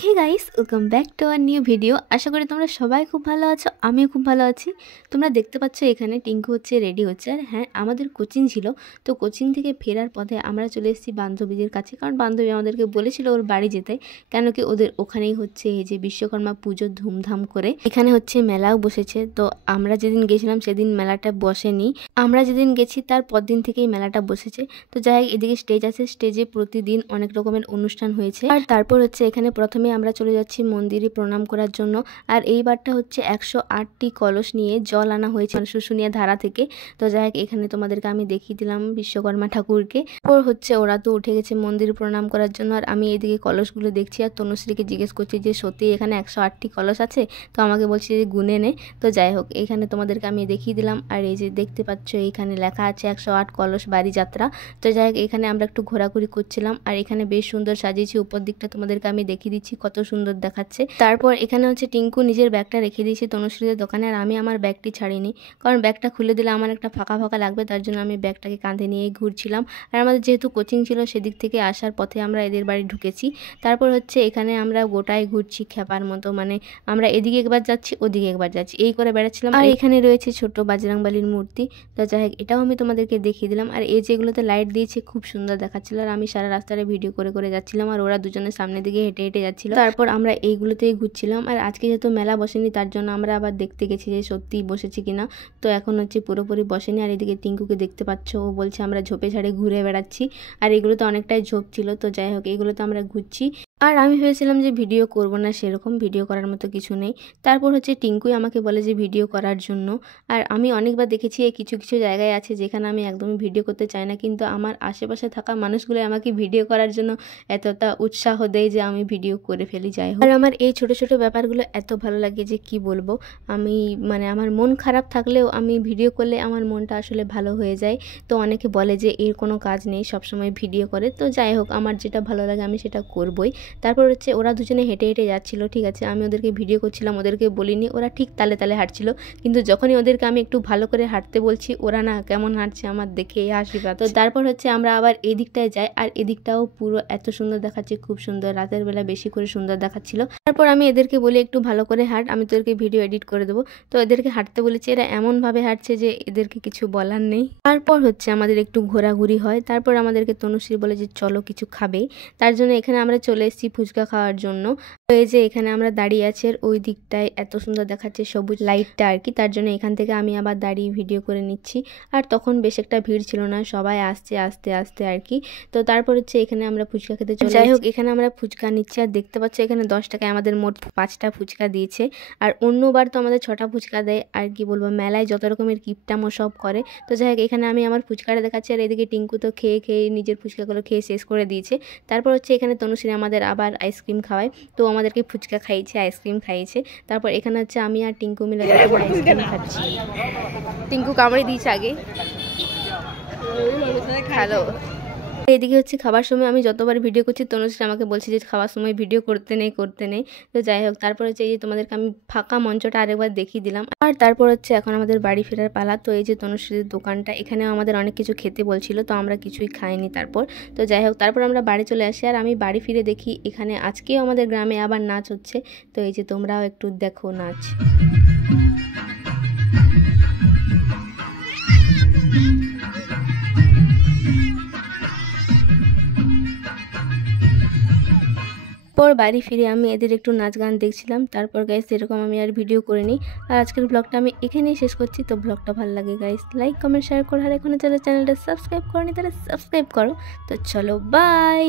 Hey guys, welcome back to our new video. আশা করি তোমরা সবাই খুব ভালো আছো, আমিও খুব ভালো আছি। তোমরা দেখতে পাচ্ছ এখানে টিঙ্কু হচ্ছে রেডি হচ্ছে। আর হ্যাঁ, আমাদের কোচিং ছিল, তো কোচিং থেকে ফেরার পথে আমরা চলে এসেছি বান্ধবীদের কাছে, কারণ বান্ধবী আমাদেরকে বলেছিল ওর বাড়ি যেতে, কেন কি ওদের ওখানেই হচ্ছে এই যে বিশ্বকর্মা পুজো ধুমধাম করে এখানে হচ্ছে মেলাও বসেছে। তো আমরা যেদিন গেছিলাম সেদিন মেলাটা বসেনি, আমরা যেদিন গেছি তার পরদিন থেকেই মেলাটা বসেছে। তো যাই হোক, এদিকে স্টেজ আছে, স্টেজে প্রতিদিন অনেক রকমের অনুষ্ঠান হয়েছে। আর তারপর হচ্ছে এখানে প্রথমে আমরা চলে যাচ্ছি মন্দিরে প্রণাম করার জন্য। আর এইবারটা হচ্ছে 108টি কলস নিয়ে জল আনা হয়েছে শুশুনিয়া ধারা থেকে। তো যাই হোক, এখানে তোমাদেরকে আমি দেখিয়ে দিলাম বিশ্বকর্মা ঠাকুরকে। ওর হচ্ছে ওরা তো উঠে গেছে মন্দিরে প্রণাম করার জন্য, আর আমি এইদিকে কলসগুলো দেখছি আর তনুশ্রীকে জিজ্ঞেস করছি যে সত্যি এখানে 108টি কলস আছে। তো আমাকে বলছে যে গুনে নে। তো যাই হোক, এখানে তোমাদেরকে আমি দেখিয়ে দিলাম। আর এই যে দেখতে পাচ্ছ এখানে লেখা আছে 108 কলস বাড়ি যাত্রা। তো যাই হোক, এখানে আমরা একটু ঘোরাঘুরি করছিলাম, আর এখানে বেশ সুন্দর সাজিয়েছি। উপর দিকটা তোমাদেরকে আমি দেখিয়ে দিচ্ছি কত সুন্দর দেখাচ্ছে। তারপর এখানে হচ্ছে টিঙ্কু নিজের ব্যাগটা রেখে দিয়েছে তনুশ্রীদের দোকানে, আর আমি আমার ব্যাগটি ছাড়িনি, কারণ ব্যাগটা খুলে দিলে আমার একটা ফাঁকা ফাঁকা লাগবে, তার জন্য আমি ব্যাগটাকে কাঁধে নিয়েই ঘুরছিলাম। আর আমাদের যেহেতু কোচিং ছিল, সেদিক থেকে আসার পথে আমরা এদের বাড়ি ঢুকেছি। তারপর হচ্ছে এখানে আমরা গোটায় ঘুরছি খেপার মতো, মানে আমরা এদিকে একবার যাচ্ছি ওদিকে একবার যাচ্ছি এই করে বেড়াচ্ছিলাম। আর এখানে রয়েছে ছোট বাজরাংবালির মূর্তি। তো যাই হোক, এটাও আমি তোমাদেরকে দেখিয়ে দিলাম। আর এই যেগুলোতে লাইট দিয়েছে খুব সুন্দর দেখাচ্ছিল, আর আমি সারা রাস্তাটা ভিডিও করে করে যাচ্ছিলাম, আর ওরা দুজনের সামনের দিকে হেঁটে হেঁটে যাচ্ছিল। তারপর আমরা এইগুলোতেই ঘুরছিলাম। আর আজকে যেহেতু মেলা বসেনি, তার জন্য আমরা আবার দেখতে গেছি যে সত্যিই বসেছে কিনা। তো এখন হচ্ছে পুরোপুরি বসেনি। আর এদিকে টিঙ্কুকে দেখতে পাচ্ছ, ও বলছে আমরা ঝোপে ঝাড়ে ঘুরে বেড়াচ্ছি। আর এগুলোতে অনেকটাই ঝোপ ছিল। তো যাই হোক, এগুলোতে আমরা ঘুরছি। আর আমি ভেবেছিলাম যে ভিডিও করব না, সেরকম ভিডিও করার মতো কিছু নেই। তারপর হচ্ছে টিঙ্কুই আমাকে বলে যে ভিডিও করার জন্য। আর আমি অনেকবার দেখেছি এই কিছু কিছু জায়গায় আছে যেখানে আমি একদমই ভিডিও করতে চাই না, কিন্তু আমার আশেপাশে থাকা মানুষগুলো আমাকে ভিডিও করার জন্য এতটা উৎসাহ দেয় যে আমি ভিডিও করে ফেলি। যাই হোক, আর আমার এই ছোট ছোট ব্যাপারগুলো এত ভালো লাগে যে কি বলবো। আমি মানে আমার মন খারাপ থাকলেও আমি ভিডিও করলে আমার মনটা আসলে ভালো হয়ে যায়। তো অনেকে বলে যে এর কোনো কাজ নেই, সবসময় ভিডিও করে। তো যাই হোক, আমার যেটা ভালো লাগে আমি সেটা করবই। তারপর হচ্ছে ওরা দুজনে হেঁটে হেঁটে যাচ্ছিলো, ঠিক আছে, আমি ওদেরকে ভিডিও করছিলাম, ওদেরকে বলিনি, ওরা ঠিক তালে তালে হাঁটছিল। কিন্তু যখনই ওদেরকে আমি একটু ভালো করে হাঁটতে বলছি, ওরা না কেমন হাঁটছে আমার দেখে হাসি পাচ্ছে। তো তারপর হচ্ছে আমরা আবার এই দিকটায় যাই, আর এদিকটাও পুরো এত সুন্দর দেখাচ্ছে, খুব সুন্দর, রাতের বেলা বেশি করে সুন্দর দেখাচ্ছিল। তারপর আমি এদেরকে বলি একটু ভালো করে হাঁট, আমি তোদেরকে ভিডিও এডিট করে দেবো। তো এদেরকে হাঁটতে বলেছি, এরা এমনভাবে হাঁটছে যে এদেরকে কিছু বলার নেই। তারপর হচ্ছে আমাদের একটু ঘোরাঘুরি হয়। তারপর আমাদেরকে তনুশ্রী বলে যে চলো কিছু খাবে, তার জন্য এখানে আমরা চলে এসেছি ফুচকা খাওয়ার জন্য। তো এই যে এখানে আমরা দাঁড়িয়ে আছি, আর ওই দিকটায় এত সুন্দর দেখাচ্ছে সবুজ লাইটটা আর কি, তার জন্য এখান থেকে আমি আবার দাঁড়িয়ে ভিডিও করে নিচ্ছি। আর তখন বেশ একটা ভিড় ছিল না, সবাই আসছে আস্তে আস্তে আর কি। তো তারপর হচ্ছে এখানে আমরা ফুচকা খেতে চলে, যাই হোক, এখানে আমরা ফুচকা নিচ্ছি। আর দেখতে পাচ্ছি এখানে 10 টাকায় আমাদের মোট 5টা ফুচকা দিয়েছে। আর অন্যবার তো আমাদের 6টা ফুচকা দেয়। আর কি বলবো, মেলায় যত রকমের কিপটামো সব করে। তো যাই হোক, এখানে আমি আমার ফুচকাটা দেখাচ্ছি, আর এদিকে টিঙ্কু তো খেয়ে খেয়ে নিজের ফুচকাগুলো খেয়ে শেষ করে দিয়েছে। তারপর হচ্ছে এখানে তনুশ্রী আমাদের আবার আইসক্রিম খাওয়ায়, তো আমাদেরকে ফুচকা খাইয়েছে, আইসক্রিম খাইয়েছে। তারপর এখানে হচ্ছে আমি আর টিঙ্কু মিলে আইসক্রিম খাচ্ছি। টিঙ্কু কামড়ে দিয়েছে আগে, হ্যালো। এদিকে হচ্ছে খাবার সময় আমি যতবার ভিডিও করছি, তনুশ্রী আমাকে বলছে যে খাওয়ার সময় ভিডিও করতে নেই। তো যাই হোক, তারপর হচ্ছে এই যে তোমাদেরকে আমি ফাঁকা মঞ্চটা আরেকবার দেখিয়ে দিলাম। আর তারপর হচ্ছে এখন আমাদের বাড়ি ফেরার পালা। তো এই যে তনুশ্রীর দোকানটা, এখানেও আমাদের অনেক কিছু খেতে বলছিল, তো আমরা কিছুই খাইনি তারপর। তো যাই হোক, তারপর আমরা বাড়ি চলে আসি। আর আমি বাড়ি ফিরে দেখি এখানে আজকেও আমাদের গ্রামে আবার নাচ হচ্ছে। তো এই যে তোমরাও একটু দেখো নাচ। পর বাড়ি ফিরে আমি এদের একটু নাচ গান দেখছিলাম। তারপর গাইস এরকম আমি আর ভিডিও করিনি। আর আজকের ব্লগটা আমি এখানেই শেষ করছি। তো ব্লগটা ভালো লাগে গাইস, লাইক কমেন্ট শেয়ার করো। আর এখনো যারা চ্যানেলটা সাবস্ক্রাইব করনি তারা সাবস্ক্রাইব করো। তো চলো, বাই।